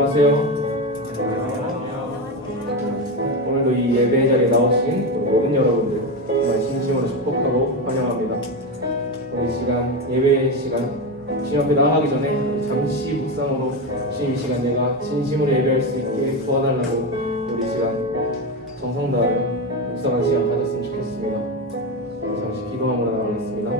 안녕하세요. 오늘도 이 예배 자리에 나오신 우리 모든 여러분들 정말 진심으로 축복하고 환영합니다. 오늘 시간 예배 시간 주님 앞에 나아가기 전에 잠시 묵상으로 주님 이 시간 내가 진심으로 예배할 수 있게 도와달라고 우리 시간 정성 다하여 묵상하는 시간 가졌으면 좋겠습니다. 잠시 기도함으로 나가겠습니다.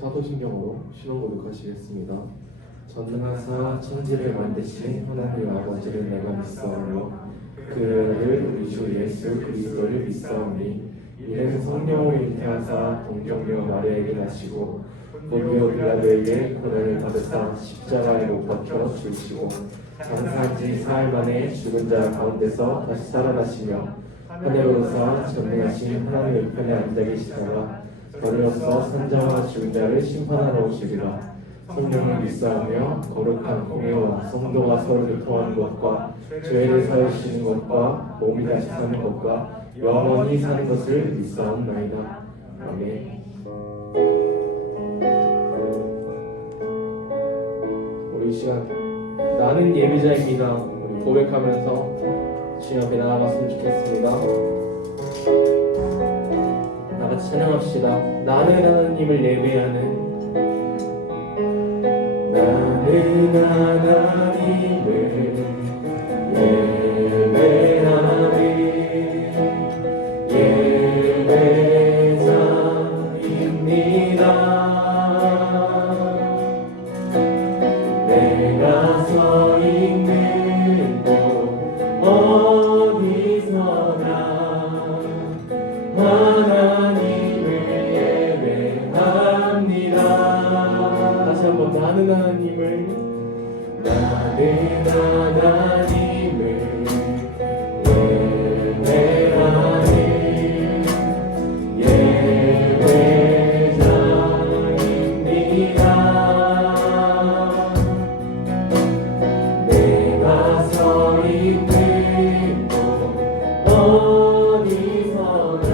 사도신경으로 신앙 고백하시겠습니다. 전능하사 천지를 만드신 하나님 아버지를 내가 믿사오며 그를 우리 주 예수 그리스도를 믿사오니 이는 성령을 잉태하사 동정녀 마리아에게 나시고 본디오 빌라도에게 고난을 받으사 십자가에 못 박혀 죽으시고 장사한 지 사흘 만에 죽은 자 가운데서 다시 살아나시며 하늘로서 전능하신 하나님의 우편에 앉아 계시다가 저리로서 산자와 죽은 자를 심판하러 오시리라. 성령을 믿사오며 거룩한 공예와 성도가 서로 교통하는 것과 죄를 사하시는 것과 몸이 다시 사는 것과 영원히 사는 것을 믿사옵나이다. 아멘. 우리 이 시간 나는 예비자입니다. 우리 고백하면서 주님 앞에 나아갔으면 좋겠습니다. 같이 찬양합시다. 나는 하나님을 예배하는 나는 하나님을 예배하는 예배자입니다. 내가 서 있는 곳 어디서나 다시 한번 나는 하나님을 예배하는 예배자입니다. 내가 서 있는 곳 어디서나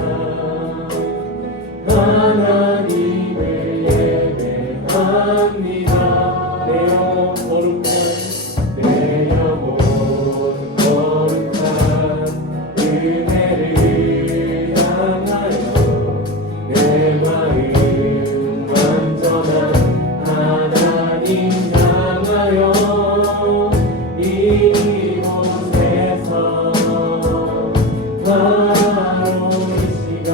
하나님을 예배합니다. 내 영혼 거룩한 은혜를 향하여 내 마음 완전한 하나님 향하여 이곳에서 바로 이 시간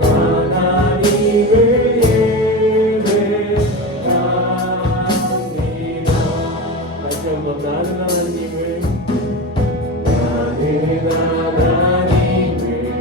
하나님을 다시 한번 나는 하나님을 나는 하나님을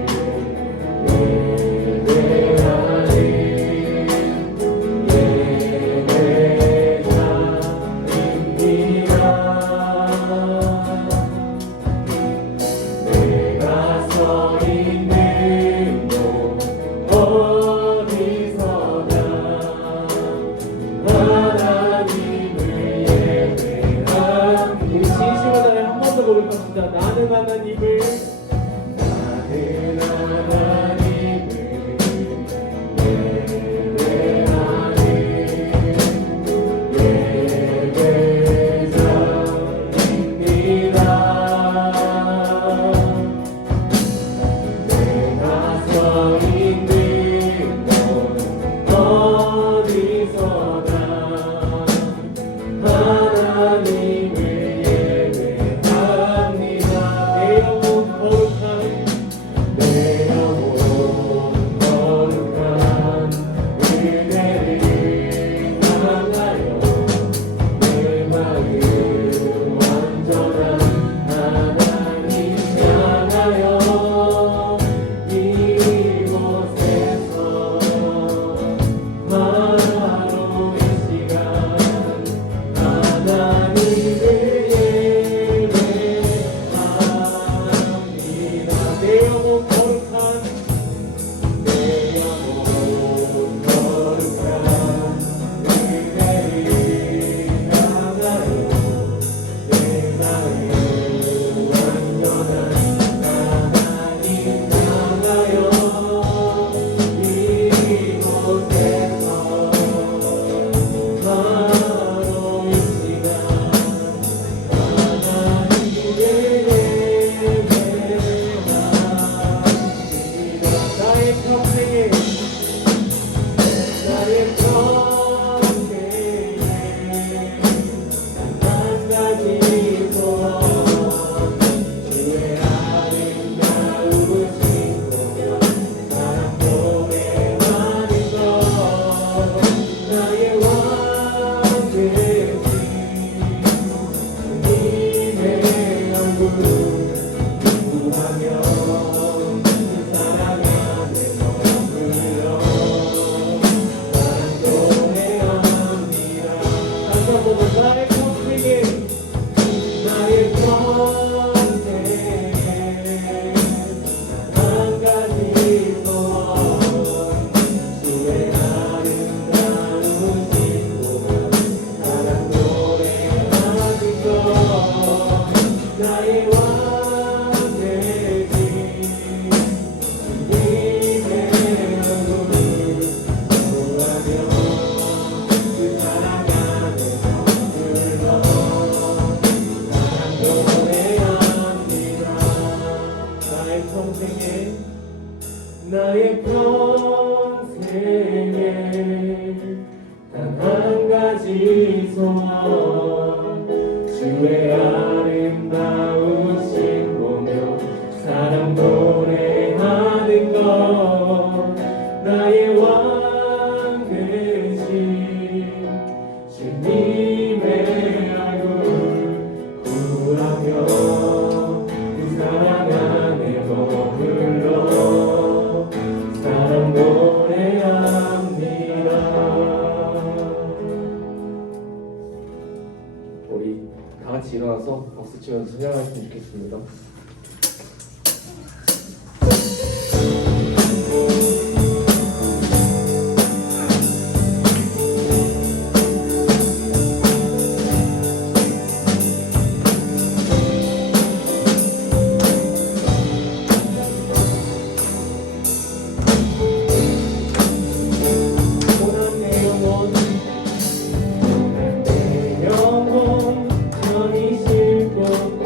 찍어서 선양하시면 좋겠습니다. 영혼 편히 쉴 곳과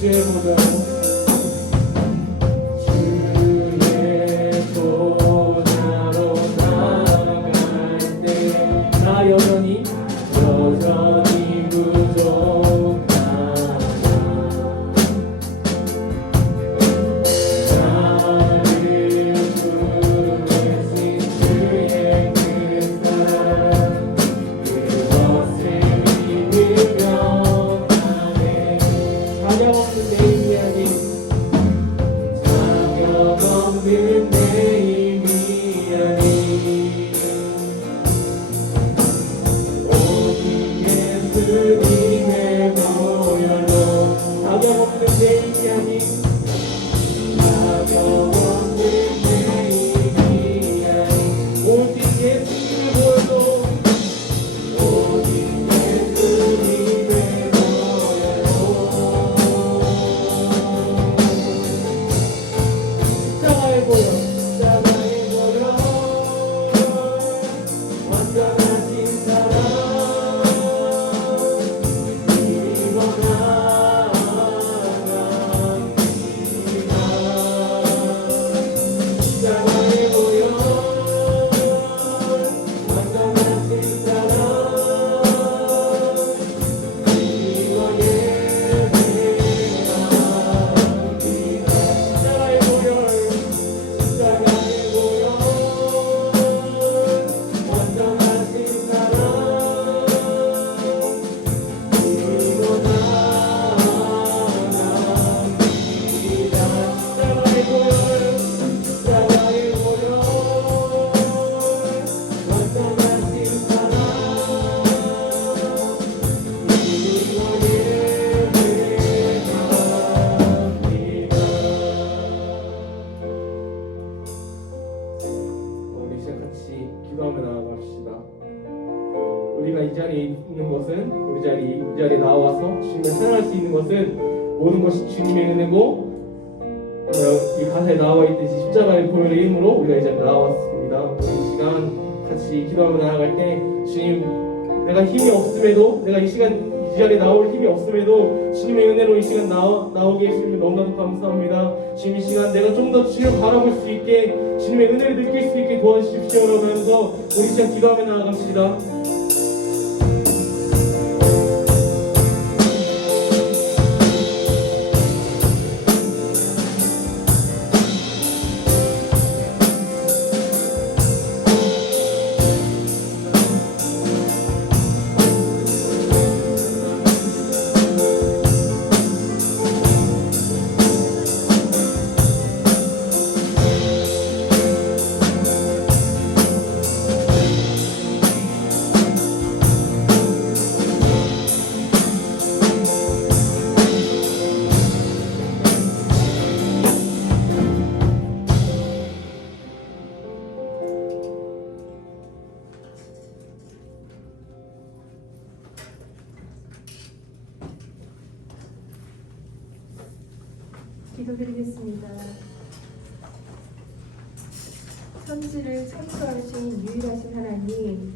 취해보자. 주의 보좌로 나아갈 때 나 여전히 부족하다. 나를 부르신 주의 그 사랑 그것을 믿으며 가네. 자격 없는 내 이야기, 자격 없는 내 이야기, 오직 예수님의 보혈로. 자격 없는 내 이야기, 자격 없는 내 이야기, 오직 예수님의 보혈로. 오직 예수님의 보혈로. 십자가의 보혈, 십자가의 보혈, 완전하신 사랑 믿고 나아갑니다. 십자가의 보혈, 완전하신 사랑 믿고 예배합니다. 십자가의 보혈, 십자가의 보혈, 완전하신 사랑 믿고 나아갑니다. 십자가의 보혈, 십자가의 보혈, 완전하신 사랑 믿고 예배합니다. 우리 시작 같이 기도하며 나아갑시다. 우리가 이 자리에 있는 것은, 우리 이 자리에 나와서 주님을 사랑할 수 있는 것은 모든 것이 주님의 은혜고, 이 가사에 나와 있듯이 십자가의 보혈의 이름으로 우리가 이 자리에 나왔습니다. 이 시간 같이 기도하며 나아갈 때, 주님, 내가 힘이 없음에도, 내가 이 자리에 나올 힘이 없음에도 주님의 은혜로 이 시간 나오게 해주시면 너무나도 감사합니다. 주님, 이 시간 내가 좀 더 주님을 바라볼 수 있게, 주님의 은혜를 느낄 수 있게 도와주십시오. 라면서 우리 시간 기도하며 나아갑시다. 기도드리겠습니다. 천지를 창조하신 유일하신 하나님,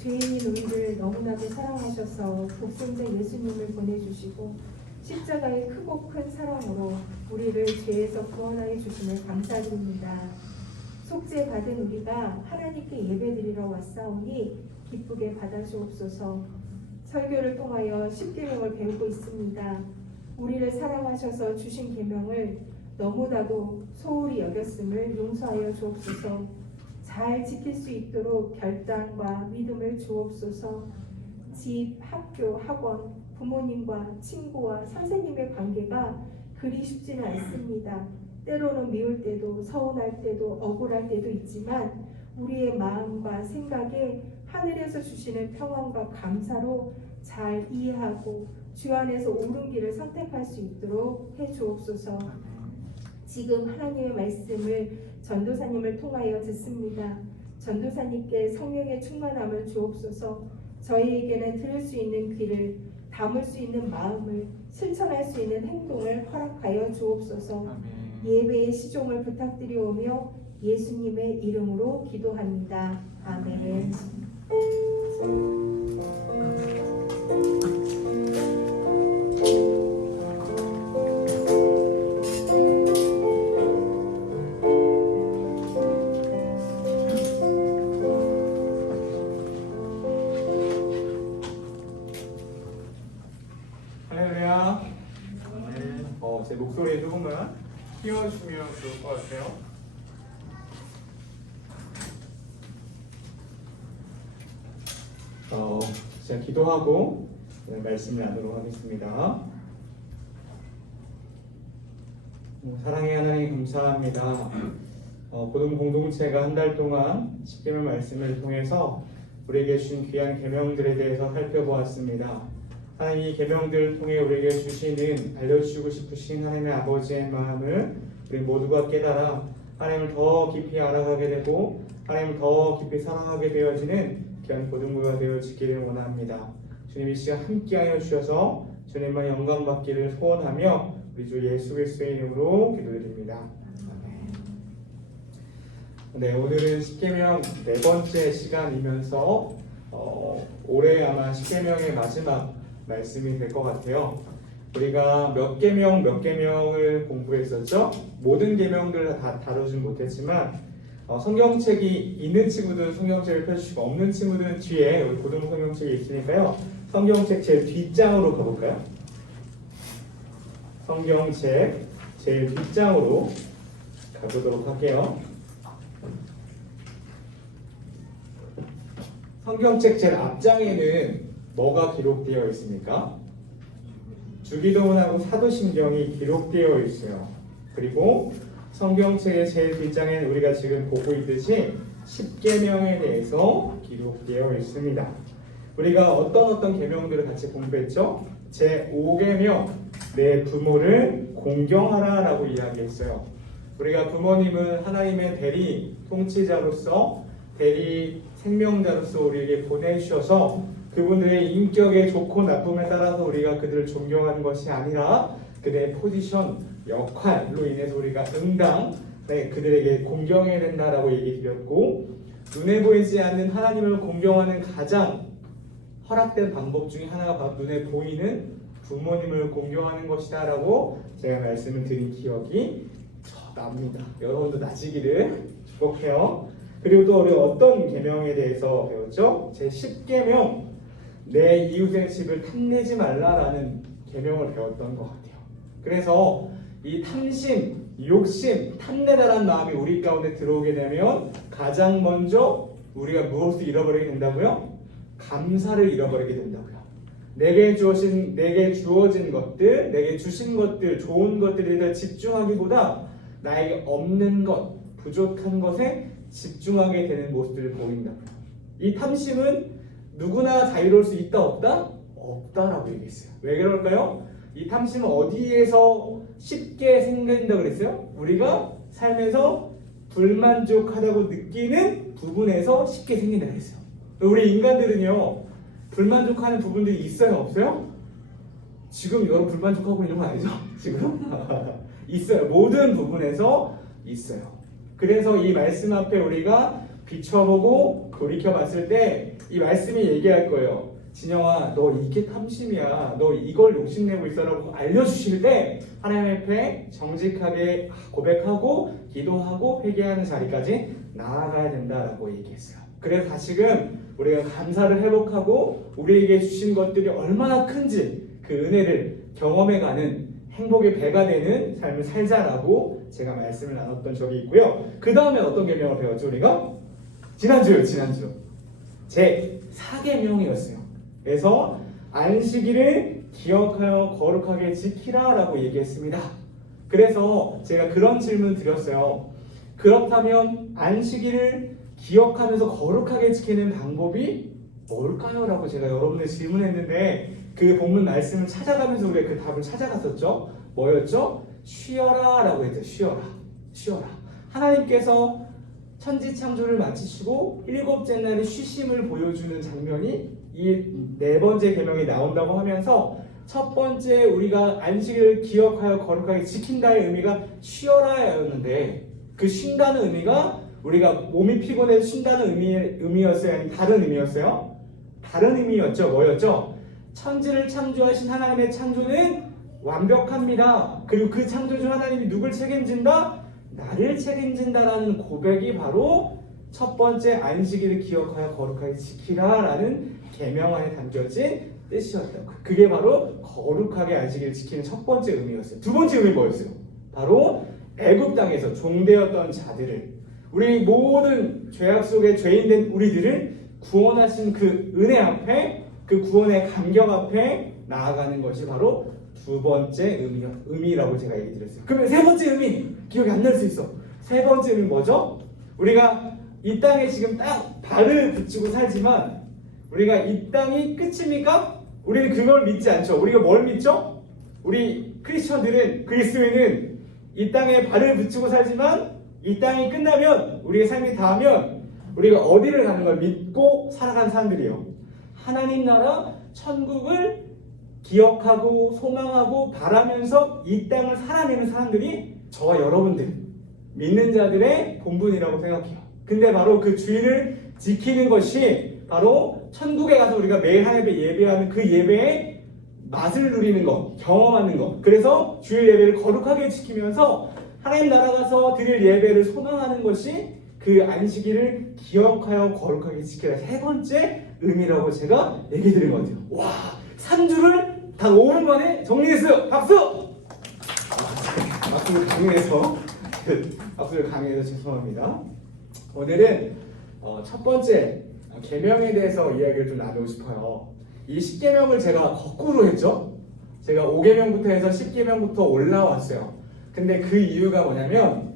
죄인인 우리를 너무나도 사랑하셔서 독생자 예수님을 보내주시고 십자가의 크고 큰 사랑으로 우리를 죄에서 구원하여 주심을 감사드립니다. 속죄받은 우리가 하나님께 예배드리러 왔사오니 기쁘게 받아주옵소서. 설교를 통하여 십계명을 배우고 있습니다. 우리를 사랑하셔서 주신 계명을 너무나도 소홀히 여겼음을 용서하여 주옵소서. 잘 지킬 수 있도록 결단과 믿음을 주옵소서. 집, 학교, 학원, 부모님과 친구와 선생님의 관계가 그리 쉽지는 않습니다. 때로는 미울 때도, 서운할 때도, 억울할 때도 있지만 우리의 마음과 생각에 하늘에서 주시는 평안과 감사로 잘 이해하고 주 안에서 옳은 길을 선택할 수 있도록 해 주옵소서. 지금 하나님의 말씀을 전도사님을 통하여 듣습니다. 전도사님께 성령의 충만함을 주옵소서. 저희에게는 들을 수 있는 귀를, 담을 수 있는 마음을, 실천할 수 있는 행동을 허락하여 주옵소서. 예배의 시종을 부탁드리오며 예수님의 이름으로 기도합니다. 아멘. 목소리 조금만 키워주시면 좋을 것 같아요. 제가 기도하고 말씀을 나누도록 하겠습니다. 사랑의 하나님 감사합니다. 고등 공동체가 한 달 동안 십계명 말씀을 통해서 우리에게 주신 귀한 계명들에 대해서 살펴보았습니다. 하나님 이 계명들을 통해 우리에게 주시는 알려주시고 싶으신 하나님의 아버지의 마음을 우리 모두가 깨달아 하나님을 더 깊이 알아가게 되고 하나님을 더 깊이 사랑하게 되어지는 귀한 고등부가 되어지기를 원합니다. 주님 이 시간 함께하여 주셔서 주님만 영광 받기를 소원하며 우리 주 예수 그리스도의 이름으로 기도드립니다. 네, 오늘은 십계명 네 번째 시간이면서 올해 아마 십계명의 마지막 말씀이 될 것 같아요. 우리가 몇 계명을 공부했었죠? 모든 계명들을 다 다루진 못했지만 성경책이 있는 친구들은 성경책을 펴주시고 없는 친구들은 뒤에 우리 고등 성경책이 있으니까요. 성경책 제일 뒷장으로 가볼까요? 성경책 제일 뒷장으로 가보도록 할게요. 성경책 제일 앞장에는 뭐가 기록되어 있습니까? 주기도문하고 사도신경이 기록되어 있어요. 그리고 성경책의 제일 뒷장에는 우리가 지금 보고 있듯이 십계명에 대해서 기록되어 있습니다. 우리가 어떤 계명들을 같이 공부했죠? 제5계명 내 부모를 공경하라 라고 이야기했어요. 우리가 부모님은 하나님의 대리 통치자로서 대리 생명자로서 우리에게 보내주셔서 그분들의 인격의 좋고 나쁨에 따라서 우리가 그들을 존경하는 것이 아니라 그들의 포지션, 역할로 인해서 우리가 응당 그들에게 공경해야 된다라고 얘기 드렸고, 눈에 보이지 않는 하나님을 공경하는 가장 허락된 방법 중에 하나가 바로 눈에 보이는 부모님을 공경하는 것이다 라고 제가 말씀을 드린 기억이 납니다. 여러분도 나시기를 축복해요. 그리고 또 우리 어떤 계명에 대해서 배웠죠? 제10계명 내 이웃의 집을 탐내지 말라라는 계명을 배웠던 것 같아요. 그래서 이 탐심, 욕심, 탐내다라는 마음이 우리 가운데 들어오게 되면 가장 먼저 우리가 무엇을 잃어버리게 된다고요? 감사를 잃어버리게 된다고요. 내게 주어진 것들, 내게 주신 것들, 좋은 것들에 대해 집중하기보다 나에게 없는 것, 부족한 것에 집중하게 되는 모습들을 보인다고요. 이 탐심은 누구나 자유로울 수 있다 없다? 없다라고 얘기했어요. 왜 그럴까요? 이 탐심은 어디에서 쉽게 생긴다고 그랬어요? 우리가 삶에서 불만족하다고 느끼는 부분에서 쉽게 생긴다고 그랬어요. 우리 인간들은요, 불만족하는 부분들이 있어요 없어요? 지금 여러분 불만족하고 있는 거 아니죠? 지금? 있어요. 모든 부분에서 있어요. 그래서 이 말씀 앞에 우리가 비춰보고 돌이켜봤을 때 이 말씀이 얘기할 거예요. 진영아, 너 이게 탐심이야. 너 이걸 욕심내고 있어라고 알려주실 때 하나님 앞에 정직하게 고백하고 기도하고 회개하는 자리까지 나아가야 된다라고 얘기했어요. 그래서 다시금 우리가 감사를 회복하고 우리에게 주신 것들이 얼마나 큰지 그 은혜를 경험해가는 행복의 배가 되는 삶을 살자라고 제가 말씀을 나눴던 적이 있고요. 그 다음에 어떤 계명을 배웠죠 우리가? 지난주 제4계명이었어요. 그래서 안식일을 기억하여 거룩하게 지키라 라고 얘기했습니다. 그래서 제가 그런 질문을 드렸어요. 그렇다면 안식일을 기억하면서 거룩하게 지키는 방법이 뭘까요? 라고 제가 여러분들 질문했는데 그 본문 말씀을 찾아가면서 우리가 그 답을 찾아갔었죠. 뭐였죠? 쉬어라 라고 했죠. 쉬어라. 하나님께서 천지창조를 마치시고 일곱째 날에 쉬심을 보여주는 장면이 이 네 번째 계명에 나온다고 하면서 첫 번째 우리가 안식일을 기억하여 거룩하게 지킨다의 의미가 쉬어라였는데 그 쉰다는 의미가 우리가 몸이 피곤해서 쉰다는 의미였어요? 아니면 다른 의미였어요? 다른 의미였죠. 뭐였죠? 천지를 창조하신 하나님의 창조는 완벽합니다. 그리고 그 창조주 하나님이 누굴 책임진다? 나를 책임진다라는 고백이 바로 첫 번째 안식일을 기억하여 거룩하게 지키라라는 계명 안에 담겨진 뜻이었다. 그게 바로 거룩하게 안식일을 지키는 첫 번째 의미였어요. 두 번째 의미 뭐였어요? 바로 애굽 땅에서 종되었던 자들을, 우리 모든 죄악 속에 죄인된 우리들을 구원하신 그 은혜 앞에, 그 구원의 감격 앞에 나아가는 것이 바로 두 번째 의미라고 제가 얘기 드렸어요. 그러면 세 번째 의미 기억이 안 날 수 있어. 세 번째 의미 뭐죠? 우리가 이 땅에 지금 딱 발을 붙이고 살지만 우리가 이 땅이 끝입니까? 우리는 그걸 믿지 않죠. 우리가 뭘 믿죠? 우리 크리스천들은, 그리스도인은 이 땅에 발을 붙이고 살지만 이 땅이 끝나면, 우리의 삶이 다하면 우리가 어디를 가는 걸 믿고 살아가는 사람들이에요. 하나님 나라 천국을 기억하고 소망하고 바라면서 이 땅을 살아내는 사람들이 저와 여러분들, 믿는 자들의 본분이라고 생각해요. 근데 바로 그 주일을 지키는 것이 바로 천국에 가서 우리가 매일 하나님 예배하는 그 예배의 맛을 누리는 것, 경험하는 것. 그래서 주일 예배를 거룩하게 지키면서 하나님 나라 가서 드릴 예배를 소망하는 것이 그 안식일을 기억하여 거룩하게 지키라, 세 번째 의미라고 제가 얘기 드린 것 같아요. 와, 3주를 단 5분 만에 정리했어요. 박수! 박수를 강요해서 죄송합니다. 오늘은 첫 번째 계명에 대해서 이야기를 좀 나누고 싶어요. 이 10계명을 제가 거꾸로 했죠. 제가 5계명부터 해서 10계명부터 올라왔어요. 근데 그 이유가 뭐냐면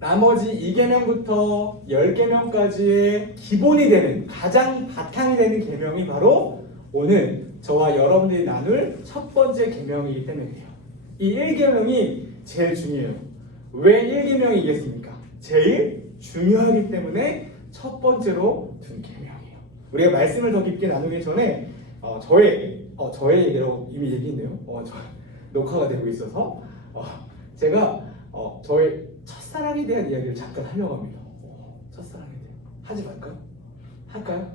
나머지 2계명부터 10계명까지의 기본이 되는, 가장 바탕이 되는 계명이 바로 오늘 저와 여러분들이 나눌 첫 번째 계명이기 때문이에요. 이 1계명이 제일 중요해요. 왜 1계명이겠습니까? 제일 중요하기 때문에 첫 번째로 둔 계명이에요. 우리가 말씀을 더 깊게 나누기 전에 저의 얘기로 이미 얘기인데요. 녹화가 되고 있어서 제가 저의 첫사랑에 대한 이야기를 잠깐 하려고 합니다. 첫사랑에 대해 하지 말까요? 할까요?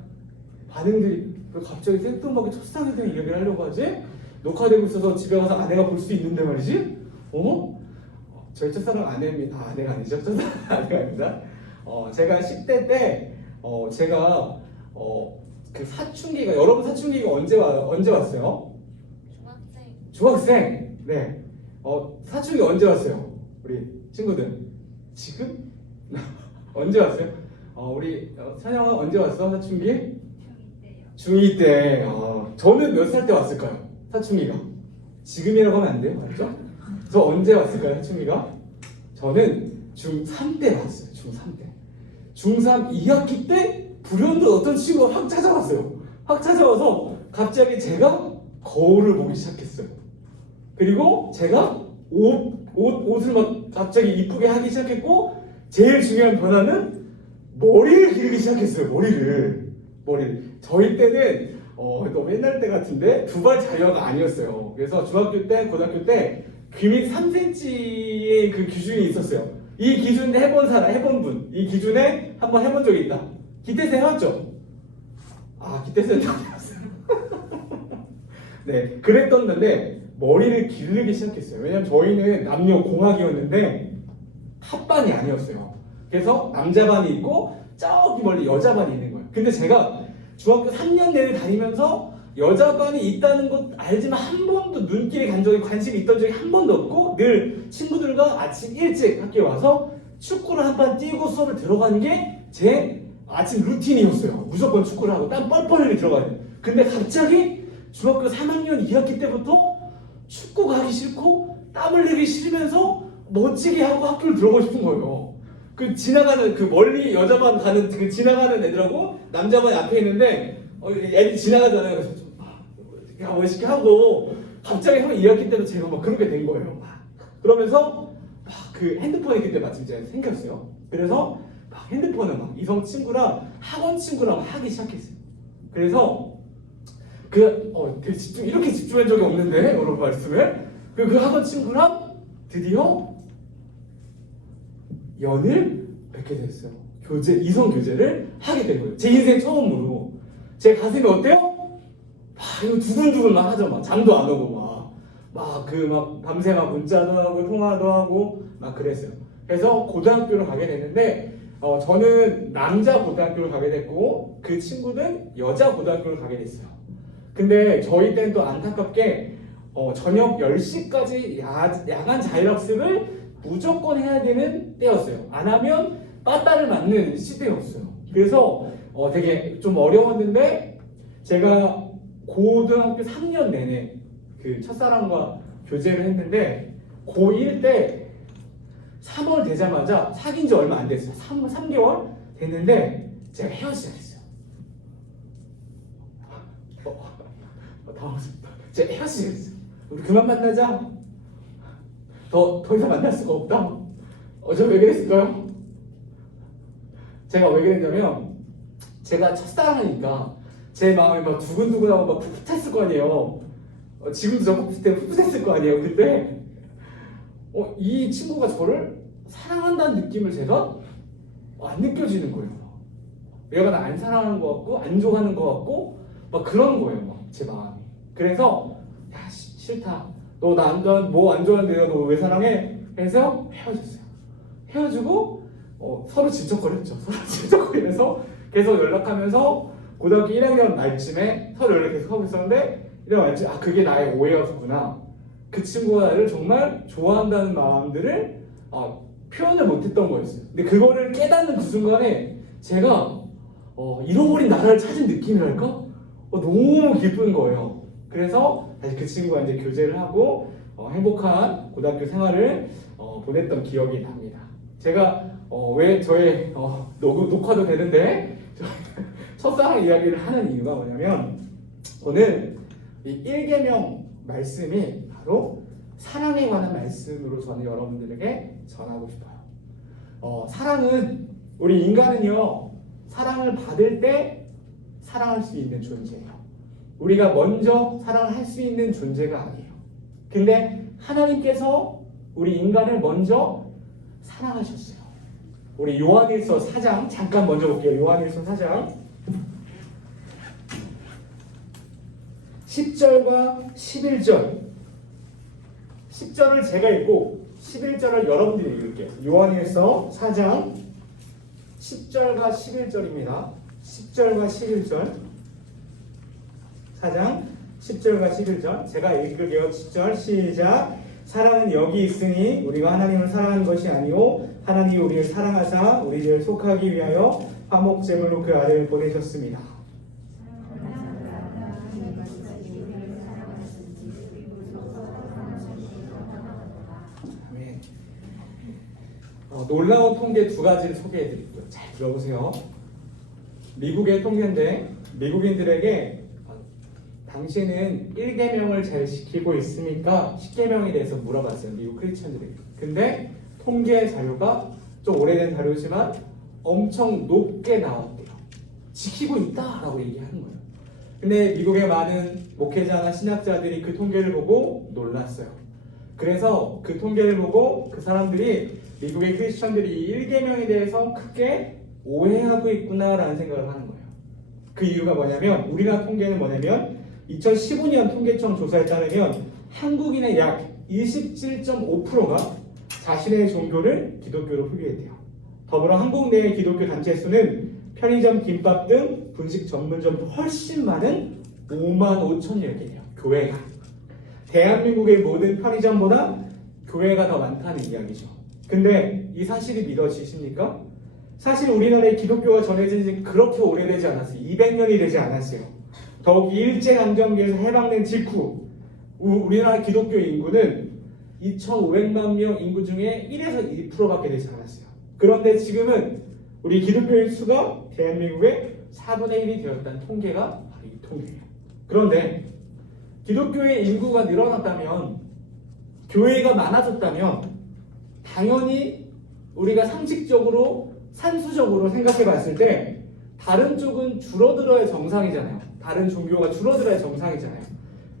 반응들이 왜 갑자기 생뚱맞게 첫사랑에 대한 이야기를 하려고 하지? 녹화되고 있어서 집에 가서 아내가 볼 수 있는데 말이지? 저희 첫사랑 아내입니다. 아내가 아니죠? 첫사랑 아내가 아닙니다. 제가 10대 때 제가 그 사춘기가, 여러분 사춘기가 언제 왔어요? 중학생. 네. 사춘기 언제 왔어요? 우리 친구들 지금? 언제 왔어요? 우리 찬영아 언제 왔어? 사춘기? 중2 때. 저는 몇 살 때 왔을까요? 사춘기가 지금이라고 하면 안 돼요, 맞죠? 저 언제 왔을까요, 사춘기가? 저는 중3 때 왔어요. 중3 때. 중3 2학기 때 불현듯 어떤 친구가 확 찾아왔어요. 확 찾아와서 갑자기 제가 거울을 보기 시작했어요. 그리고 제가 옷을 막 갑자기 이쁘게 하기 시작했고, 제일 중요한 변화는 머리를 기르기 시작했어요. 머리를. 저희 때는 너무 옛날 때 같은데 두발 자유화가 아니었어요. 그래서 중학교 때, 고등학교 때 귀밑 3cm의 그 기준이 있었어요. 이 기준에 해본 분, 이 기준에 한번 해본 적이 있다. 기태세 해왔죠? 기태세는 아니었어요. 네, 그랬던데 머리를 기르기 시작했어요. 왜냐면 저희는 남녀 공학이었는데 합반이 아니었어요. 그래서 남자반이 있고 저기 멀리 여자반이 있는 거예요. 근데 제가 중학교 3년 내내 다니면서 여자반이 있다는 것 알지만 한 번도 눈길에 관심이 있던 적이 한 번도 없고, 늘 친구들과 아침 일찍 학교에 와서 축구를 한 판 뛰고 수업을 들어가는 게 제 아침 루틴이었어요. 무조건 축구를 하고 땀 뻘뻘 흘리고 들어가야 돼요. 근데 갑자기 중학교 3학년 2학기 때부터 축구 가기 싫고 땀 흘리기 싫으면서 멋지게 하고 학교를 들어가고 싶은 거예요. 그 지나가는, 그 멀리 여자반 가는 그 지나가는 애들하고 남자반이 앞에 있는데 애들이 지나가잖아요. 그래서 좀 멋있게 하고, 갑자기 한 2학기 때도 제가 막 그렇게 된 거예요. 그러면서 그 핸드폰이 그때 마침 제가 생겼어요. 그래서 막 핸드폰을 막 이성 친구랑 학원 친구랑 하기 시작했어요. 그래서 되게 이렇게 집중한 적이 없는데, 여러분 말씀에 그 학원 친구랑 드디어 연을 맺게 됐어요. 이성 교제를 하게 된 거예요. 제 인생 처음으로. 제 가슴이 어때요? 이거 두근두근 막 하죠. 막 잠도 안 오고 밤새 문자도 하고 통화도 하고 막 그랬어요. 그래서 고등학교를 가게 됐는데, 저는 남자 고등학교를 가게 됐고 그 친구는 여자 고등학교를 가게 됐어요. 근데 저희 때는 또 안타깝게 저녁 10시까지 야간 자율학습을 무조건 해야 되는 때였어요. 안 하면 빠따를 맞는 시대였어요. 그래서 되게 좀 어려웠는데 제가 고등학교 3년 내내 그 첫사랑과 교제를 했는데 고1 때 3월 되자마자 사귄 지 얼마 안 됐어요. 3개월 됐는데 제가 헤어지자 했어요. 당황스럽다. 제가 헤어지자 했어요. 우리 그만 만나자. 더 이상 만날 수가 없다. 저 왜 그랬을까요? 제가 왜 그랬냐면 제가 첫사랑이니까 제 마음이 막 두근두근하고 막 풋풋했을 거 아니에요. 지금도 저 풋풋했을 거 아니에요. 근데 이 친구가 저를 사랑한다는 느낌을 제가 안 느껴지는 거예요. 얘가 나 안 사랑하는 것 같고 안 좋아하는 것 같고 막 그런 거예요. 막 제 마음이. 그래서 야 싫다. 너 나 뭐 안 좋아하는데 너 왜 사랑해? 해서 헤어졌어요. 헤어지고 서로 질척거렸죠. 서로 질척거리면서 계속 연락하면서 고등학교 1학년 말쯤에 서로 연락 계속 하고 있었는데 1학년 말쯤 그게 나의 오해였구나. 그 친구가 나를 정말 좋아한다는 마음들을 표현을 못했던 거였어요. 근데 그거를 깨닫는 그 순간에 제가 잃어버린 나라를 찾은 느낌이랄까? 너무 기쁜 거예요. 그래서 다시 그 친구와 이제 교제를 하고 행복한 고등학교 생활을 보냈던 기억이 납니다. 제가 왜 저의 녹화도 되는데 첫사랑 이야기를 하는 이유가 뭐냐면 오늘 이 1계명 말씀이 바로 사랑에 관한 말씀으로 저는 여러분들에게 전하고 싶어요. 사랑은 우리 인간은요 사랑을 받을 때 사랑할 수 있는 존재예요. 우리가 먼저 사랑을 할 수 있는 존재가 아니에요. 근데 하나님께서 우리 인간을 먼저 사랑하셨어요. 우리 요한일서 4장 잠깐 먼저 볼게요. 요한일서 4장 10절과 11절 10절을 제가 읽고 11절을 여러분들이 읽을게요. 요한일서 4장 10절과 11절입니다. 10절과 11절 4장 10절과 11절 제가 읽을게요. 10절 시작. 사랑은 여기 있으니 우리가 하나님을 사랑하는 것이 아니요 하나님이 우리를 사랑하사 우리를 속하기 위하여 화목제물로 그 아들을 보내셨습니다. 놀라운 통계 두 가지를 소개해드릴게요. 잘 들어보세요. 미국의 통계인데 미국인들에게 당신은 1계명을 잘 지키고 있습니까? 10계명에 대해서 물어봤어요. 미국 크리스천들에게. 근데 통계 자료가 좀 오래된 자료지만 엄청 높게 나왔대요. 지키고 있다라고 얘기하는 거예요. 근데 미국의 많은 목회자나 신학자들이 그 통계를 보고 놀랐어요. 그래서 그 통계를 보고 그 사람들이 미국의 크리스천들이 이 1계명에 대해서 크게 오해하고 있구나라는 생각을 하는 거예요. 그 이유가 뭐냐면 우리나라 통계는 뭐냐면 2015년 통계청 조사에 따르면 한국인의 약 27.5%가 자신의 종교를 교도교로 소개했대요. 더불어 한국 내의 기독교 단체 수는 편의점, 김밥 등 분식 전문점도 훨씬 많은 5만 5천여 개예요. 교회가. 대한민국의 모든 편의점보다 교회가 더 많다는 이야기죠. 근데 이 사실이 믿어지십니까? 사실 우리나라의 기독교가 전해진 지 그렇게 오래되지 않았어요. 200년이 되지 않았어요. 더욱 일제강점기에서 해방된 직후 우리나라 기독교 인구는 2,500만 명 인구 중에 1에서 2%밖에 되지 않았어요. 그런데 지금은 우리 기독교의 수가 대한민국의 4분의 1이 되었다는 통계가 바로 이 통계예요. 그런데 기독교의 인구가 늘어났다면 교회가 많아졌다면 당연히 우리가 상식적으로 산수적으로 생각해 봤을 때 다른 쪽은 줄어들어야 정상이잖아요. 다른 종교가 줄어들어야 정상이잖아요.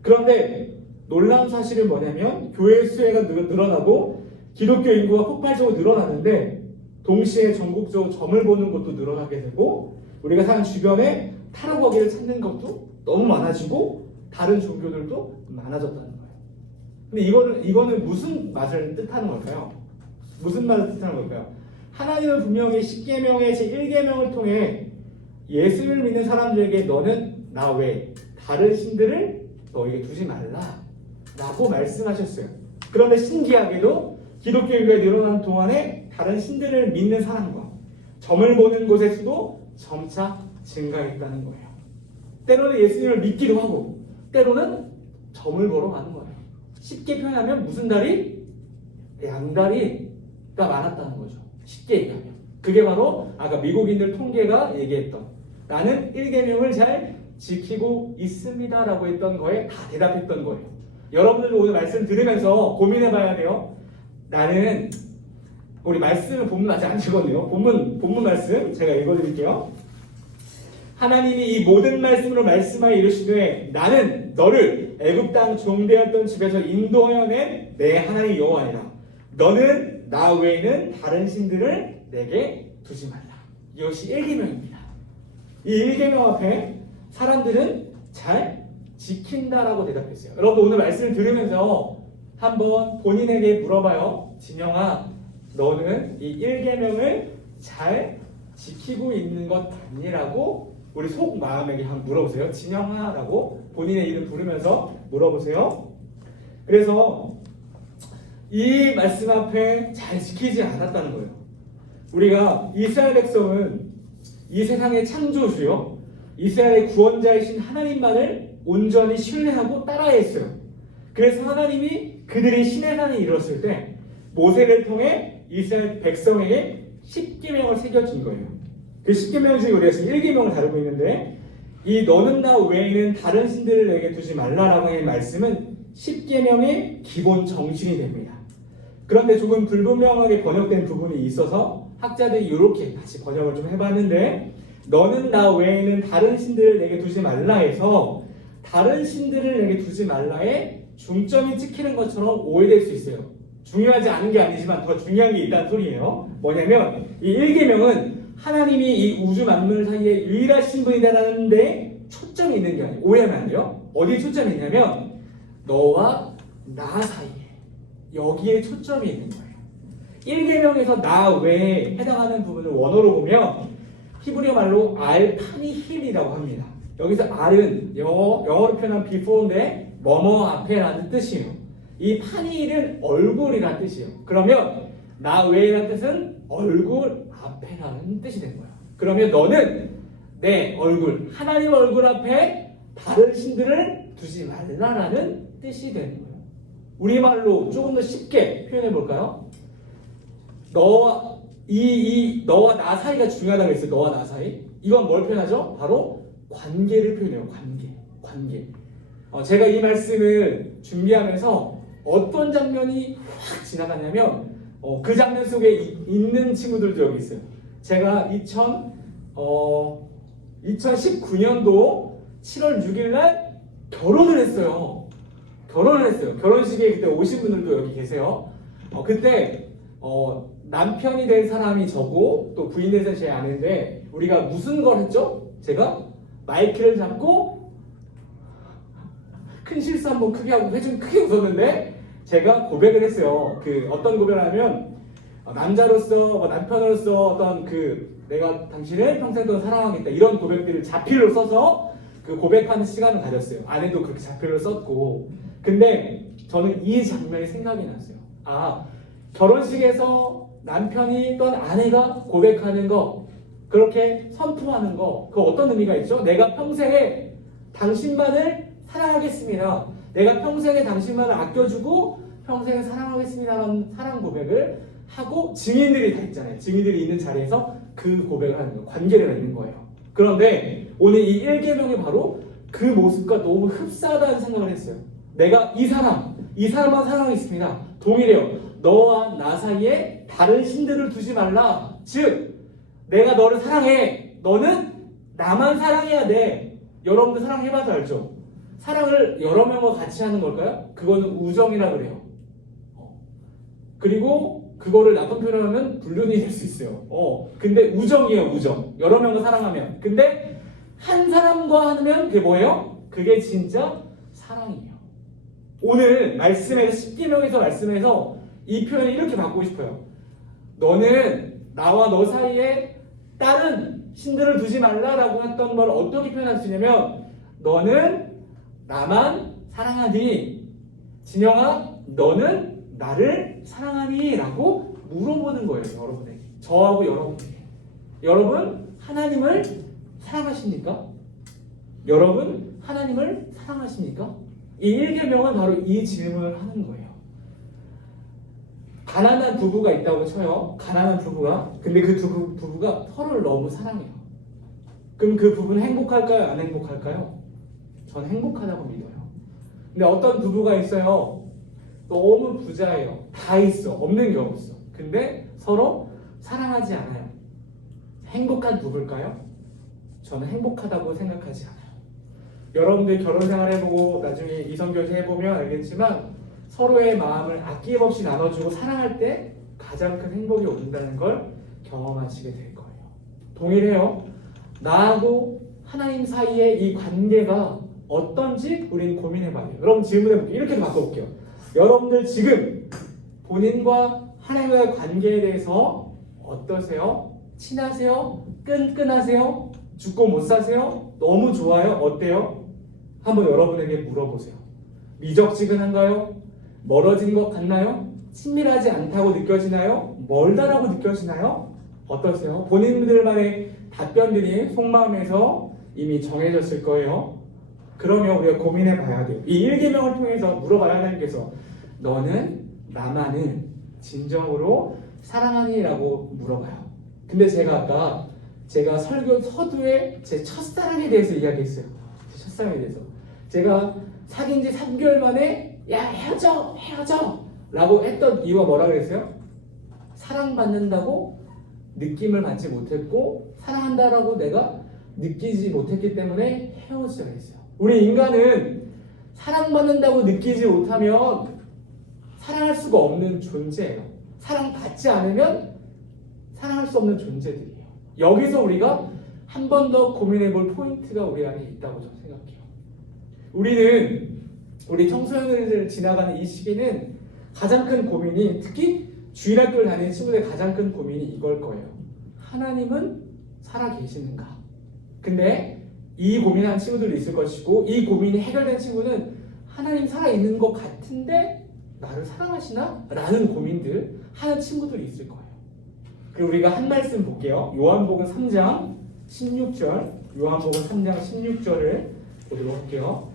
그런데 놀라운 사실은 뭐냐면 교회 수혜가 늘어나고 기독교 인구가 폭발적으로 늘어나는데 동시에 전국적으로 점을 보는 것도 늘어나게 되고 우리가 사는 주변에 타로 거기를 찾는 것도 너무 많아지고 다른 종교들도 많아졌다는 거예요. 근데 이거는 무슨 맛을 뜻하는 걸까요? 무슨 말을 뜻하는 걸까요? 하나님은 분명히 10계명의 제1계명을 통해 예수를 믿는 사람들에게 너는 나 외에 다른 신들을 너에게 두지 말라 라고 말씀하셨어요. 그런데 신기하게도 기독교가 늘어난 동안에 다른 신들을 믿는 사람과 점을 보는 곳에서도 점차 증가했다는 거예요. 때로는 예수님을 믿기도 하고 때로는 점을 보러 가는 거예요. 쉽게 표현하면 무슨 다리? 양다리가 많았다는 거죠. 쉽게 얘기하면. 그게 바로 아까 미국인들 통계가 얘기했던 나는 1계명을 잘 지키고 있습니다 라고 했던 거에 다 대답했던 거예요. 여러분들도 오늘 말씀 들으면서 고민해 봐야 돼요. 나는 우리 말씀은 본문 아직 안 읽었네요. 본문 말씀 제가 읽어드릴게요. 하나님이 이 모든 말씀으로 말씀하여 이르시되 나는 너를 애굽 땅 종되었던 집에서 인도하여낸 내 하나님 여호와니라. 너는 나 외에는 다른 신들을 내게 두지 말라. 이것이 1계명입니다. 이 1계명 앞에 사람들은 잘 지킨다라고 대답했어요. 여러분 오늘 말씀을 들으면서 한번 본인에게 물어봐요. 진영아, 너는 이 1계명을 잘 지키고 있는 것 같니라고 우리 속 마음에게 한번 물어보세요. 진영아 라고 본인의 이름 부르면서 물어보세요. 그래서 이 말씀 앞에 잘 지키지 않았다는 거예요. 우리가 이스라엘 백성은 이 세상의 창조주요 이스라엘의 구원자이신 하나님만을 온전히 신뢰하고 따라야 했어요. 그래서 하나님이 그들이 시내산에 이르렀을 때 모세를 통해 이스라엘 백성에게 10계명을 새겨준 거예요. 그 10계명 중에 우리가 지금 1계명을 다루고 있는데 이 너는 나 외에는 다른 신들을 내게 두지 말라라고 하는 말씀은 10계명의 기본 정신이 됩니다. 그런데 조금 불분명하게 번역된 부분이 있어서 학자들이 이렇게 같이 번역을 좀 해봤는데 너는 나 외에는 다른 신들을 내게 두지 말라 해서 다른 신들을 내게 두지 말라에 중점이 찍히는 것처럼 오해될 수 있어요. 중요하지 않은 게 아니지만 더 중요한 게 있다는 소리예요. 뭐냐면 이 1계명은 하나님이 이 우주 만물 사이에 유일하신 분이다라는 데 초점이 있는 게 아니에요. 오해하면 안 돼요. 어디에 초점이 있냐면 너와 나 사이에 여기에 초점이 있는 거예요. 1계명에서 나 외에 해당하는 부분을 원어로 보면 히브리어 말로 알파니힐이라고 합니다. 여기서 알은 영어로 표현한 before인데 뭐뭐 앞에라는 뜻이에요. 이 파니힐은 얼굴이라는 뜻이에요. 그러면 나 외에라는 뜻은 얼굴 앞에라는 뜻이 된 거야. 그러면 너는 내 얼굴, 하나님 얼굴 앞에 다른 신들을 두지 말라라는 뜻이 되는 거예요. 우리말로 조금 더 쉽게 표현해 볼까요? 너와 너와 나 사이가 중요하다고 했어요. 너와 나 사이. 이건 뭘 표현하죠? 바로 관계를 표현해요. 관계. 제가 이 말씀을 준비하면서 어떤 장면이 확 지나가냐면 그 장면 속에 있는 친구들도 여기 있어요. 제가 2019년도 7월 6일 날 결혼을 했어요. 결혼식에 그때 오신 분들도 여기 계세요. 그때 남편이 된 사람이 저고 또 부인 된 사람이 제 아내인데 우리가 무슨 걸 했죠? 제가 마이크를 잡고 큰 실수 한번 크게 하고 회좀 크게 웃었는데 제가 고백을 했어요. 어떤 고백을 하면 남자로서 남편으로서 어떤 내가 당신을 평생 동안 사랑하겠다 이런 고백들을 자필로 써서 고백하는 시간을 가졌어요. 아내도 그렇게 자필로 썼고 근데 저는 이 장면이 생각이 났어요. 결혼식에서 남편이 또는 아내가 고백하는 거 그렇게 선포하는 거 그거 어떤 의미가 있죠? 내가 평생에 당신만을 사랑하겠습니다. 내가 평생에 당신만을 아껴주고 평생에 사랑하겠습니다라는 사랑 고백을 하고 증인들이 다 있잖아요. 증인들이 있는 자리에서 그 고백을 하는 거예요. 관계를 맺는 거예요. 그런데 오늘 이 1계명이 바로 그 모습과 너무 흡사하다는 생각을 했어요. 내가 이 사람만 사랑하겠습니다. 동일해요. 너와 나 사이에 다른 신들을 두지 말라. 즉 내가 너를 사랑해. 너는 나만 사랑해야 돼. 여러분들 사랑해봐서 알죠? 사랑을 여러 명과 같이 하는 걸까요? 그거는 우정이라 그래요. 그리고 그거를 나쁜 표현을 하면 불륜이 될 수 있어요. 근데 우정이에요, 우정. 여러 명과 사랑하면. 근데 한 사람과 하면 그게 뭐예요? 그게 진짜 사랑이에요. 오늘 말씀에서 10계명에서 말씀에서 이 표현을 이렇게 바꾸고 싶어요. 너는 나와 너 사이에 다른 신들을 두지 말라라고 했던 걸 어떻게 표현할 수 있냐면 너는 나만 사랑하니? 진영아, 너는 나를 사랑하니? 라고 물어보는 거예요, 여러분에게. 저하고 여러분에게. 여러분, 하나님을 사랑하십니까? 여러분, 하나님을 사랑하십니까? 이 1계명은 바로 이 질문을 하는 거예요. 가난한 부부가 있다고 쳐요. 가난한 부부가. 근데 그 두 부부가 서로를 너무 사랑해요. 그럼 그 부부는 행복할까요? 안 행복할까요? 전 행복하다고 믿어요. 근데 어떤 부부가 있어요. 너무 부자예요. 다 있어. 없는 게 없어. 근데 서로 사랑하지 않아요. 행복한 부부일까요? 저는 행복하다고 생각하지 않아요. 여러분들 결혼 생활 해보고 나중에 이성교제 해보면 알겠지만 서로의 마음을 아낌없이 나눠주고 사랑할 때 가장 큰 행복이 온다는 걸 경험하시게 될 거예요. 동일해요. 나하고 하나님 사이의 이 관계가 어떤지 우리는 고민해봐요. 여러분 질문해볼게요. 이렇게 바꿔볼게요. 여러분들 지금 본인과 하나님과의 관계에 대해서 어떠세요? 친하세요? 끈끈하세요? 죽고 못 사세요? 너무 좋아요? 어때요? 한번 여러분에게 물어보세요. 미적지근한가요? 멀어진 것 같나요? 친밀하지 않다고 느껴지나요? 멀다라고 느껴지나요? 어떠세요? 본인들만의 답변들이 속마음에서 이미 정해졌을 거예요. 그러면 우리가 고민해 봐야 돼요. 이 1계명을 통해서 물어봐야 하나님께서 너는 나만을 진정으로 사랑하니? 라고 물어봐요. 근데 제가 아까 제가 설교 서두에 제 첫사랑에 대해서 이야기했어요. 제 첫사랑에 대해서. 제가 사귄 지 3개월 만에 야 헤어져 라고 했던 이유가 뭐라 그랬어요? 사랑받는다고 느낌을 받지 못했고 사랑한다라고 내가 느끼지 못했기 때문에 헤어지자 했어요. 우리 인간은 사랑받는다고 느끼지 못하면 사랑할 수가 없는 존재예요. 사랑받지 않으면 사랑할 수 없는 존재들이에요. 여기서 우리가 한 번 더 고민해 볼 포인트가 우리 안에 있다고 저는 생각해요. 우리 청소년들 지나가는 이 시기는 가장 큰 고민이 특히 주일학교를 다니는 친구들의 가장 큰 고민이 이걸 거예요. 하나님은 살아 계시는가? 근데 이 고민한 친구들도 있을 것이고 이 고민이 해결된 친구는 하나님 살아있는 것 같은데 나를 사랑하시나? 라는 고민들 하는 친구들이 있을 거예요. 그리고 우리가 한 말씀 볼게요. 요한복음 3장 16절 요한복음 3장 16절을 보도록 할게요.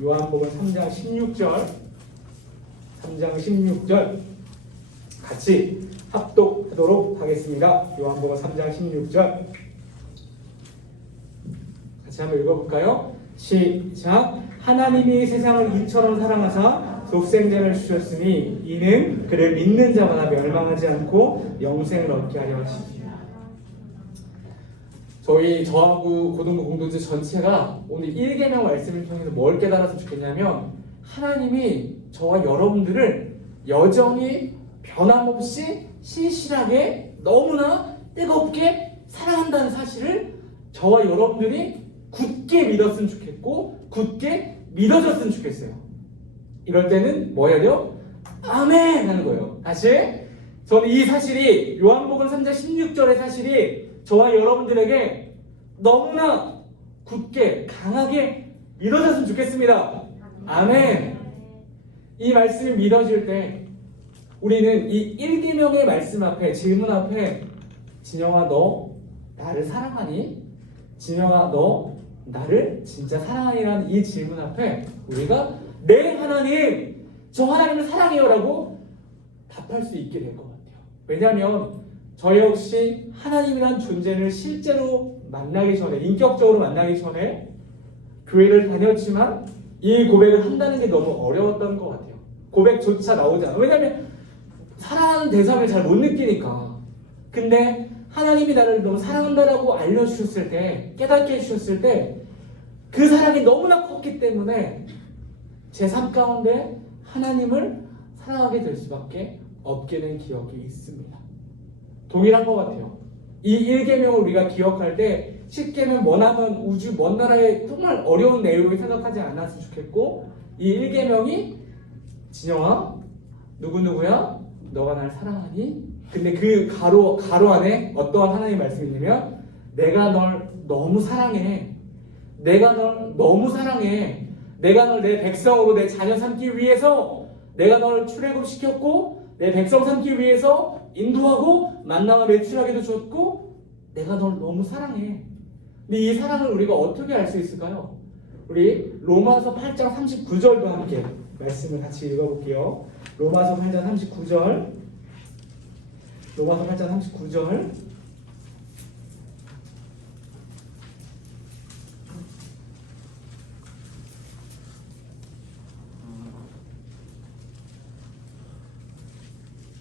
요한복음 3장 16절 3장 16절 같이 합독하도록 하겠습니다. 요한복음 3장 16절 같이 한번 읽어볼까요? 시작. 하나님이 세상을 이처럼 사랑하사 독생자를 주셨으니 이는 그를 믿는 자마다 멸망하지 않고 영생을 얻게 하려 하시니라. 저하고 고등부 공동체 전체가 오늘 1계명 말씀을 통해서 뭘 깨달았으면 좋겠냐면 하나님이 저와 여러분들을 여전히 변함없이 신실하게 너무나 뜨겁게 사랑한다는 사실을 저와 여러분들이 굳게 믿었으면 좋겠고 굳게 믿어줬으면 좋겠어요. 이럴 때는 뭐 해야 돼요? 아멘 하는 거예요. 다시 저는 이 사실이 요한복음 3장 16절의 사실이 저와 여러분들에게 너무나 굳게 강하게 믿어졌으면 좋겠습니다. 아멘. 이 말씀이 믿어질 때 우리는 이 1계명의 말씀 앞에 질문 앞에 진영아 너 나를 사랑하니? 진영아 너 나를 진짜 사랑하니라는 이 질문 앞에 우리가 네 하나님 저 하나님을 사랑해요 라고 답할 수 있게 될 것 같아요. 왜냐하면 저 역시 하나님이란 존재를 실제로 만나기 전에 인격적으로 만나기 전에 교회를 다녔지만 이 고백을 한다는 게 너무 어려웠던 것 같아요. 고백조차 나오지 않아요. 왜냐하면 사랑하는 대상을 잘 못 느끼니까. 근데 하나님이 나를 너무 사랑한다라고 알려주셨을 때 깨닫게 해주셨을 때 그 사랑이 너무나 컸기 때문에 제 삶 가운데 하나님을 사랑하게 될 수밖에 없게 된 기억이 있습니다. 동일한 것 같아요. 이 1계명을 우리가 기억할 때 10계명 머나먼 우주 먼 나라의 정말 어려운 내용을 생각하지 않았으면 좋겠고 이 1계명이 진영아 누구누구야? 너가 날 사랑하니? 근데 그 가로 안에 어떠한 하나님의 말씀이 있냐면 내가 널 너무 사랑해. 내가 널 너무 사랑해. 내가 널 내 백성으로 내 자녀 삼기 위해서 내가 널 출애굽시켰고 내 백성 삼기 위해서 인도하고 만나와 매출하게도 줬고 내가 널 너무 사랑해. 근데 이 사랑을 우리가 어떻게 알 수 있을까요? 우리 로마서 8장 39절도 함께 말씀을 같이 읽어볼게요. 로마서 8장 39절. 로마서 8장 39절.